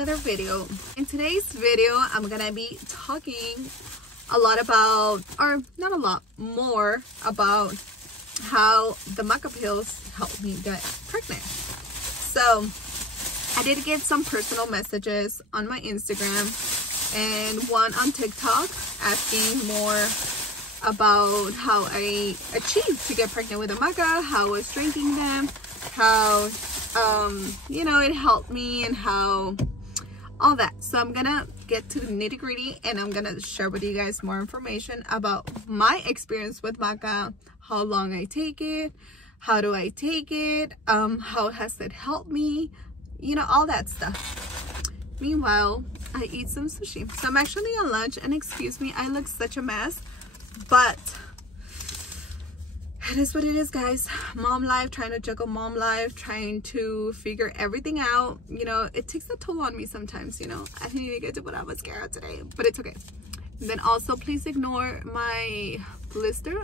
another video. In today's video, I'm gonna be talking a lot about, or not a lot, more about how the Maca pills helped me get pregnant. So I did get some personal messages on my Instagram and one on TikTok asking more about how I achieved to get pregnant with a Maca, how I was drinking them, how you know, it helped me, and how all that. So I'm gonna get to the nitty-gritty and I'm gonna share with you guys more information about my experience with Maca, how long I take it, how do I take it, how has it helped me, you know, all that stuff. Meanwhile, I eat some sushi. So I'm actually on lunch, and excuse me, I look such a mess, but it is what it is, guys. Mom life, trying to juggle mom life, trying to figure everything out. You know, it takes a toll on me sometimes, you know. I need to get to put on mascara today, but it's okay. And then also, please ignore my blister.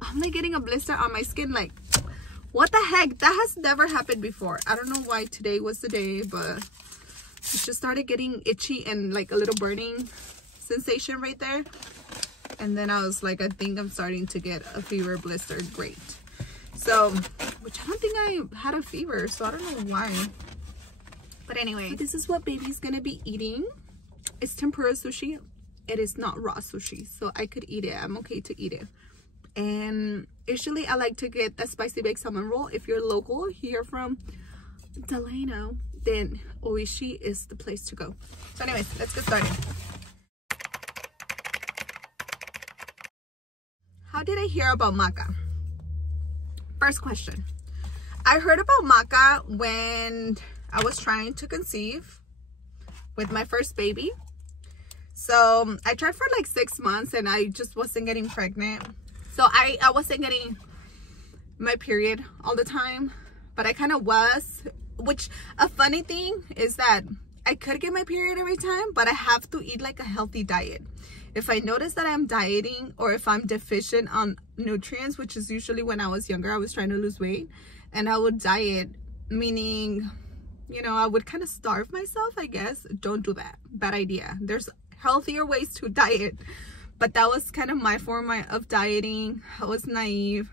I'm like getting a blister on my skin, like, what the heck? That has never happened before. I don't know why today was the day, but it just started getting itchy and like a little burning sensation right there. And then I was like, I think I'm starting to get a fever blister. Great. So, which I don't think I had a fever, so I don't know why. But anyway, this is what baby's gonna be eating. It's tempura sushi. It is not raw sushi, so I could eat it. I'm okay to eat it. And usually I like to get a spicy baked salmon roll. If you're local here from Delano, then Oishi is the place to go. So anyways, let's get started. How did I hear about Maca? First question. I heard about Maca when I was trying to conceive with my first baby. So I tried for like 6 months and I just wasn't getting pregnant. So I wasn't getting my period all the time, but I kind of was, which a funny thing is that I could get my period every time, but I have to eat like a healthy diet. If I notice that I'm dieting, or if I'm deficient on nutrients, which is usually when I was younger, I was trying to lose weight and I would diet, meaning, you know, I would kind of starve myself, I guess. Don't do that. Bad idea. There's healthier ways to diet, but that was kind of my form of dieting. I was naive.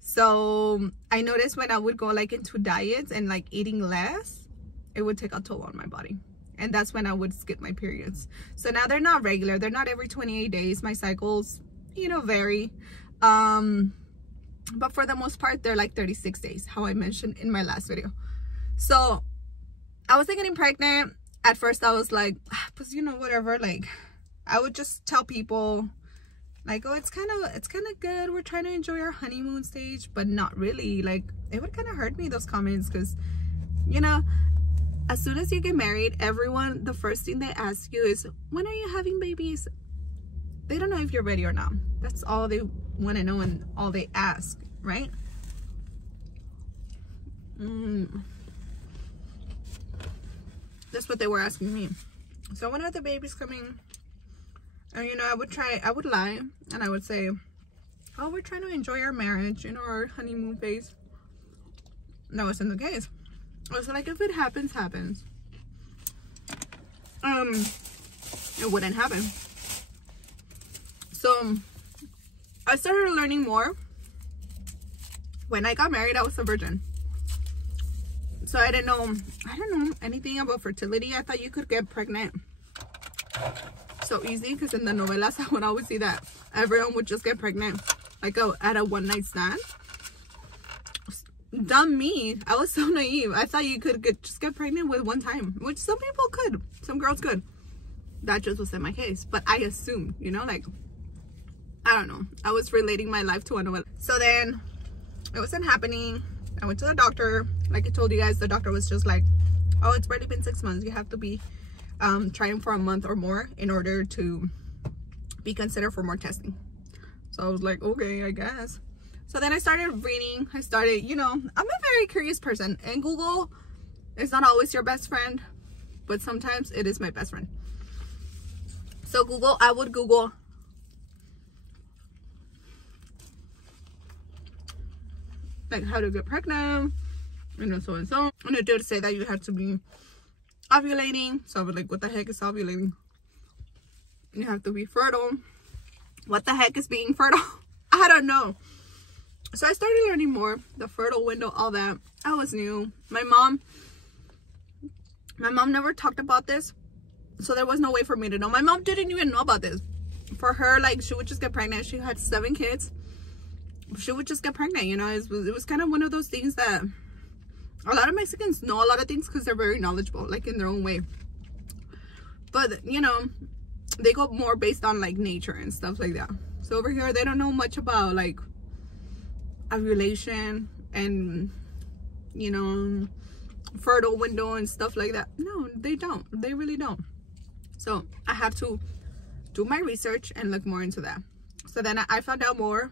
So I noticed when I would go like into diets and like eating less, it would take a toll on my body. And that's when I would skip my periods. So now they're not regular. They're not every 28 days. My cycles, you know, vary. But for the most part, they're like 36 days, how I mentioned in my last video. So I wasn't getting pregnant. At first I was like, but you know, whatever. Like, I would just tell people like, oh, it's kind of good. We're trying to enjoy our honeymoon stage, but not really. Like, it would kind of hurt me, those comments, because, you know, as soon as you get married, everyone, the first thing they ask you is, when are you having babies? They don't know if you're ready or not. That's all they want to know and all they ask, right? That's what they were asking me. So when are the babies coming? And, you know, I would lie and I would say, oh, we're trying to enjoy our marriage, you know, our honeymoon phase. That wasn't the case. I was like, if it happens, happens. It wouldn't happen. So I started learning more. When I got married, I was a virgin. So I don't know anything about fertility. I thought you could get pregnant so easy, because in the novelas I would always see that everyone would just get pregnant like at a one-night stand. Dumb me. I was so naive. I thought you could just get pregnant with one time, which some people could, some girls could. That just wasn't my case, but I assumed, you know, like, I don't know, I was relating my life to a novela. So then it wasn't happening. I went to the doctor. Like I told you guys, the doctor was just like, oh, it's already been 6 months. You have to be trying for a month or more in order to be considered for more testing. So I was like, okay, I guess. So then I started reading. I started, you know, I'm a very curious person, and Google is not always your best friend, but sometimes it is my best friend. So I would Google like how to get pregnant, you know, so and so. And it did say that you had to be ovulating. So I was like, what the heck is ovulating? You have to be fertile. What the heck is being fertile? I don't know. So I started learning more, the fertile window, all that. I was new. My mom never talked about this, so there was no way for me to know. My mom didn't even know about this. For her, like, she would just get pregnant. She had 7 kids. She would just get pregnant, you know. It was kind of one of those things that a lot of Mexicans know a lot of things because they're very knowledgeable, like, in their own way. But, you know, they go more based on, like, nature and stuff like that. So over here, they don't know much about, like, ovulation and, you know, fertile window and stuff like that. No, they don't. They really don't. So I have to do my research and look more into that. So then I found out more.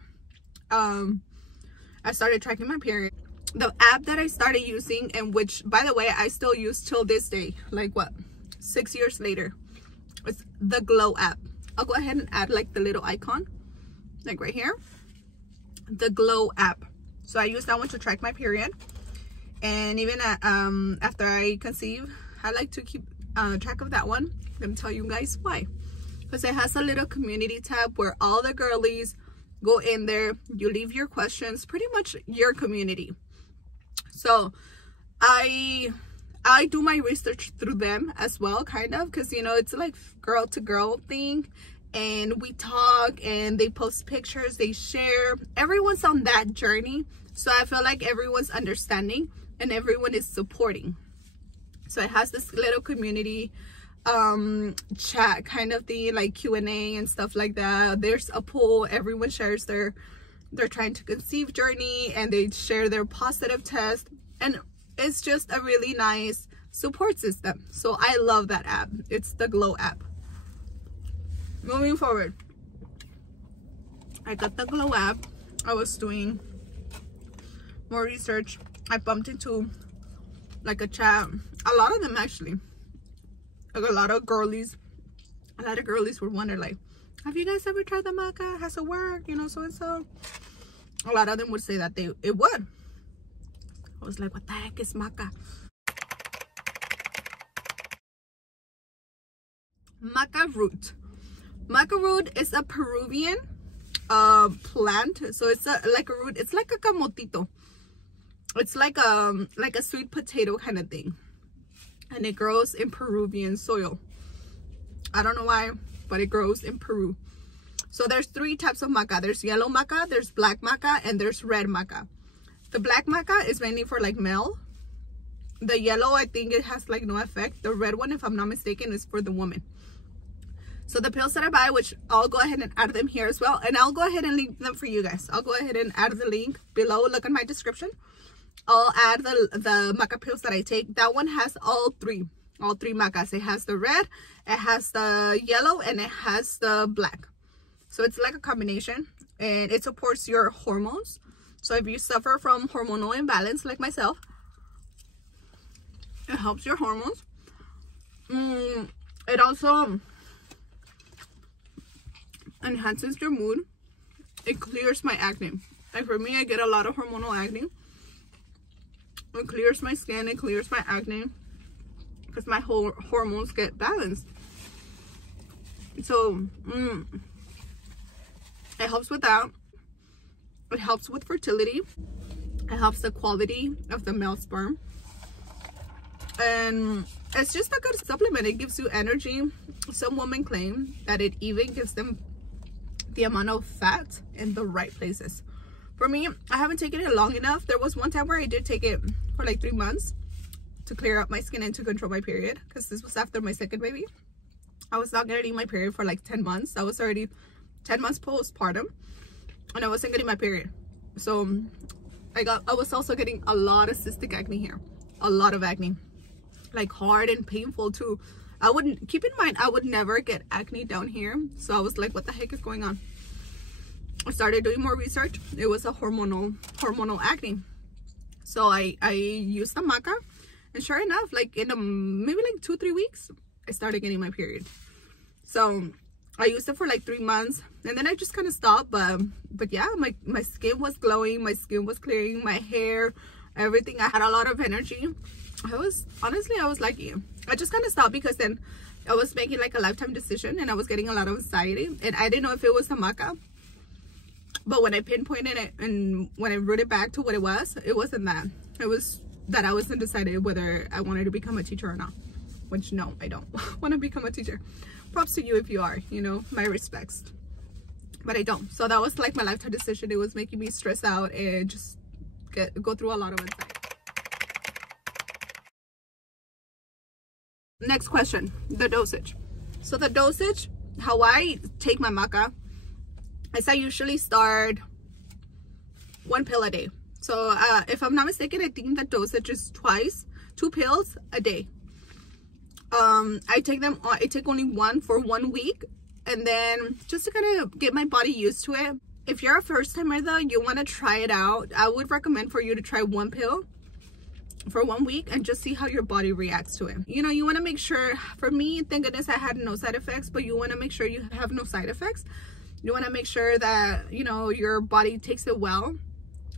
I started tracking my period. The app that I started using, and which, by the way, I still use till this day, like what, 6 years later, it's the Glow app. I'll go ahead and add like the little icon, like right here, the Glow app. So I use that one to track my period. And even after I conceive, I like to keep track of that one. I'm gonna tell you guys why. Because it has a little community tab where all the girlies go in there. You leave your questions, pretty much your community. So I do my research through them as well, kind of, because, you know, it's like girl to girl thing, and we talk and they post pictures, they share. Everyone's on that journey, so I feel like everyone's understanding and everyone is supporting. So it has this little community chat kind of thing, like Q&A and stuff like that. There's a poll. Everyone shares their trying to conceive journey, and they share their positive test, and it's just a really nice support system. So I love that app. It's the Glow app. Moving forward, I got the Glow app. I was doing more research. I bumped into like a chat, a lot of them actually, like a lot of girlies would wonder, like, have you guys ever tried the Maca? Has it worked? You know, so and so. A lot of them would say that it would. I was like, what the heck is Maca? Maca root. Maca root is a Peruvian plant. So it's like a root. It's like a camotito. It's like a sweet potato kind of thing, and it grows in Peruvian soil. I don't know why, but it grows in Peru. So there's 3 types of maca. There's yellow maca, there's black maca, and there's red maca. The black maca is mainly for like male. The yellow, I think it has like no effect. The red one, if I'm not mistaken, is for the woman. So the pills that I buy, which I'll go ahead and add them here as well, and I'll go ahead and link them for you guys. I'll go ahead and add the link below. Look in my description. I'll add the maca pills that I take. That one has all three macas. It has the red, it has the yellow, and it has the black. So it's like a combination, and it supports your hormones. So if you suffer from hormonal imbalance like myself, it helps your hormones. It also enhances your mood. It clears my acne. Like for me, I get a lot of hormonal acne. It clears my skin, it clears my acne, because my whole hormones get balanced. So it helps with that. It helps with fertility. It helps the quality of the male sperm, and it's just a good supplement. It gives you energy. Some women claim that it even gives them the amount of fat in the right places. For me, I haven't taken it long enough. There was one time where I did take it for like 3 months to clear up my skin and to control my period, because this was after my second baby. I was not getting my period for like 10 months. I was already 10 months postpartum, and I wasn't getting my period. So I was also getting a lot of cystic acne here, a lot of acne, like hard and painful too. I wouldn't, keep in mind, I would never get acne down here. So I was like, what the heck is going on? I started doing more research. It was a hormonal acne. So I used the maca, and sure enough, like in maybe like 2-3 weeks, I started getting my period. So I used it for like 3 months, and then I just kind of stopped. But yeah, my skin was glowing, my skin was clearing, my hair, everything. I had a lot of energy. I was lucky. I just kind of stopped because then I was making like a lifetime decision and I was getting a lot of anxiety, and I didn't know if it was the Maca. But when I pinpointed it and when I wrote it back to what it wasn't that. It was that I wasn't decided whether I wanted to become a teacher or not. Which, no, I don't want to become a teacher. Props to you if you are, you know, my respects. But I don't. So that was like my lifetime decision. It was making me stress out and just go through a lot of anxiety. Next question, the dosage. So the dosage, how I take my Maca is I usually start 1 pill a day. So if I'm not mistaken, I think the dosage is 2 pills a day. I take only one for 1 week, and then just to kind of get my body used to it. If you're a first timer though, you want to try it out, I would recommend for you to try 1 pill for 1 week and just see how your body reacts to it. You know, you want to make sure, for me, thank goodness I had no side effects, but you want to make sure you have no side effects. You want to make sure that, you know, your body takes it well.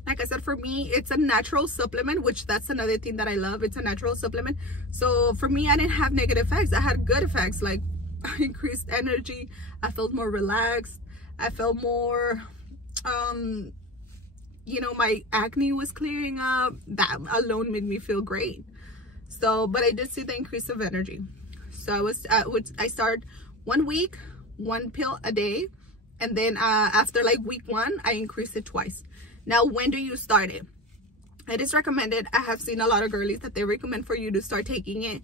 Like I said, for me, it's a natural supplement, which that's another thing that I love. It's a natural supplement. So for me, I didn't have negative effects. I had good effects, like increased energy. I felt more relaxed. I felt more, you know, my acne was clearing up. That alone made me feel great. So, but I did see the increase of energy. So I started 1 week, 1 pill a day. And then after like week 1, I increased it twice. Now, when do you start it? It is recommended. I have seen a lot of girlies that they recommend for you to start taking it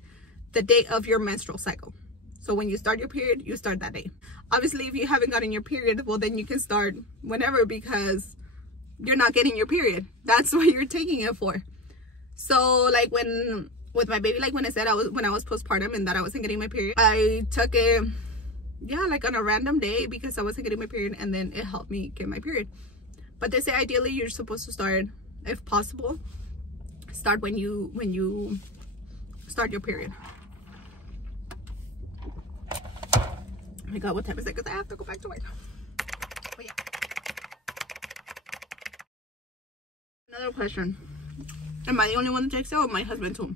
the day of your menstrual cycle. So when you start your period, you start that day. Obviously, if you haven't gotten your period, well, then you can start whenever, because you're not getting your period. That's what you're taking it for. So like with my baby, like when I said when I was postpartum and that I wasn't getting my period, I took it, yeah, like on a random day because I wasn't getting my period, and then it helped me get my period. But they say ideally you're supposed to start, if possible, start when you start your period. Oh my god, what time is it? Because I have to go back to work. But yeah. Another question. Am I the only one that takes it, or my husband too?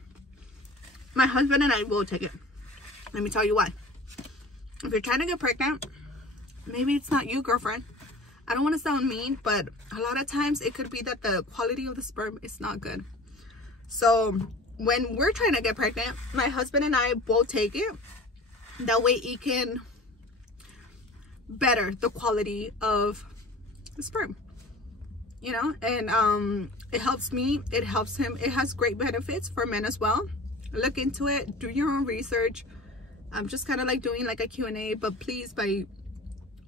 My husband and I will take it. Let me tell you why. If you're trying to get pregnant, maybe it's not you, girlfriend. I don't want to sound mean, but a lot of times it could be that the quality of the sperm is not good. So when we're trying to get pregnant, my husband and I both take it. That way it can better the quality of the sperm, you know, and it helps me, it helps him. It has great benefits for men as well. Look into it, do your own research. I'm just kind of like doing like a Q&A, but please, by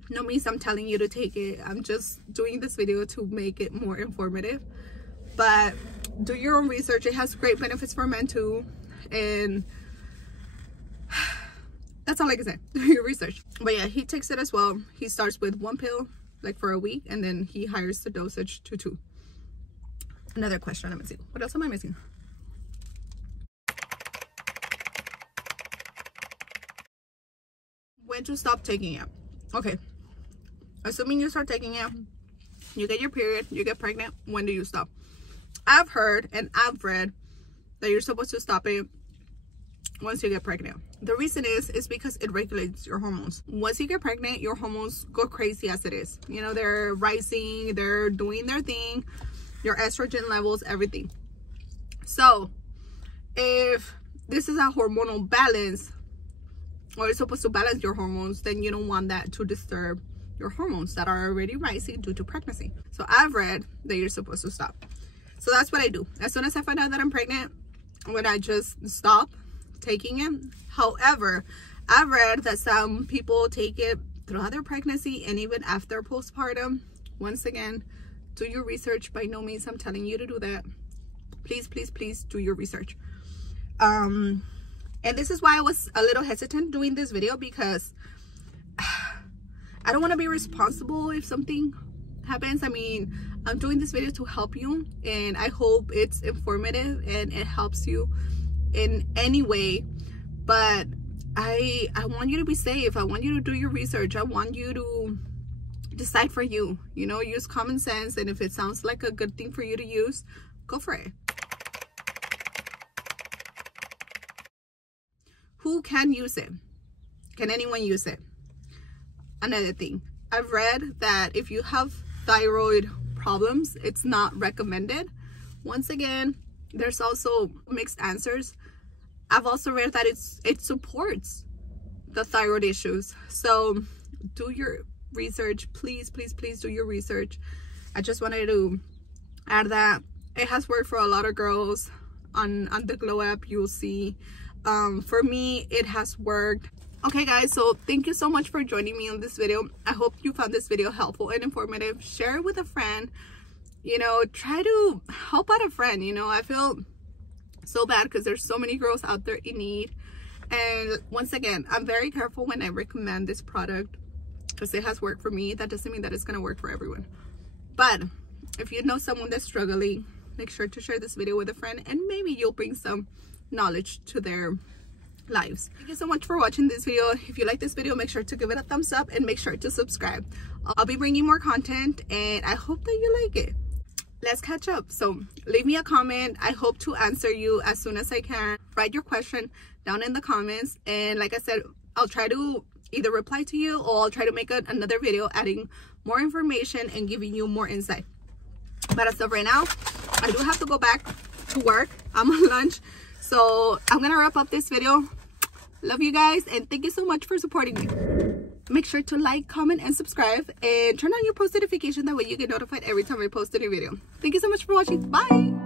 no means I'm telling you to take it. I'm just doing this video to make it more informative. But do your own research. It has great benefits for men too, and that's all I can say. Do your research. But yeah, he takes it as well. He starts with 1 pill like for a week, and then he hires the dosage to 2. Another question. Let me see, what else am I missing? When to stop taking it? Okay, assuming you start taking it, you get your period, you get pregnant, when do you stop? I've heard and I've read that you're supposed to stop it once you get pregnant. The reason is because it regulates your hormones. Once you get pregnant, your hormones go crazy as it is. You know, they're rising, they're doing their thing, your estrogen levels, everything. So if this is a hormonal balance, or it's supposed to balance your hormones, then you don't want that to disturb your hormones that are already rising due to pregnancy. So I've read that you're supposed to stop. So that's what I do. As soon as I find out that I'm pregnant, when I just stop taking it. However, I've read that some people take it throughout their pregnancy and even after postpartum. Once again, do your research. By no means I'm telling you to do that. Please, please, please do your research. And this is why I was a little hesitant doing this video, because I don't want to be responsible if something happens. I mean, I'm doing this video to help you, and I hope it's informative and it helps you in any way. But I want you to be safe. I want you to do your research. I want you to decide for you. You know, use common sense, and if it sounds like a good thing for you to use, go for it. who can use it? Can anyone use it? Another thing, I've read that if you have thyroid problems, it's not recommended. Once again, there's also mixed answers. I've also read that it supports the thyroid issues. So do your research, please do your research. I just wanted to add that it has worked for a lot of girls. On the Glow app, you'll see. For me, it has worked. Okay guys, so thank you so much for joining me on this video. I hope you found this video helpful and informative. Share it with a friend. You know, try to help out a friend. You know, I feel so bad because there's so many girls out there in need. And once again, I'm very careful when I recommend this product because it has worked for me. That doesn't mean that it's going to work for everyone. But if you know someone that's struggling, make sure to share this video with a friend, and maybe you'll bring some knowledge to their lives. Thank you so much for watching this video. If you like this video, make sure to give it a thumbs up and make sure to subscribe. I'll be bringing more content, and I hope that you like it. Let's catch up. So leave me a comment. I hope to answer you as soon as I can. Write your question down in the comments, and like I said, I'll try to either reply to you, or I'll try to make another video adding more information and giving you more insight. But as of right now, I do have to go back to work. I'm on lunch, so I'm gonna wrap up this video. Love you guys, and thank you so much for supporting me. Make sure to like, comment, and subscribe, and turn on your post notification. That way you get notified every time I post a new video. Thank you so much for watching. Bye.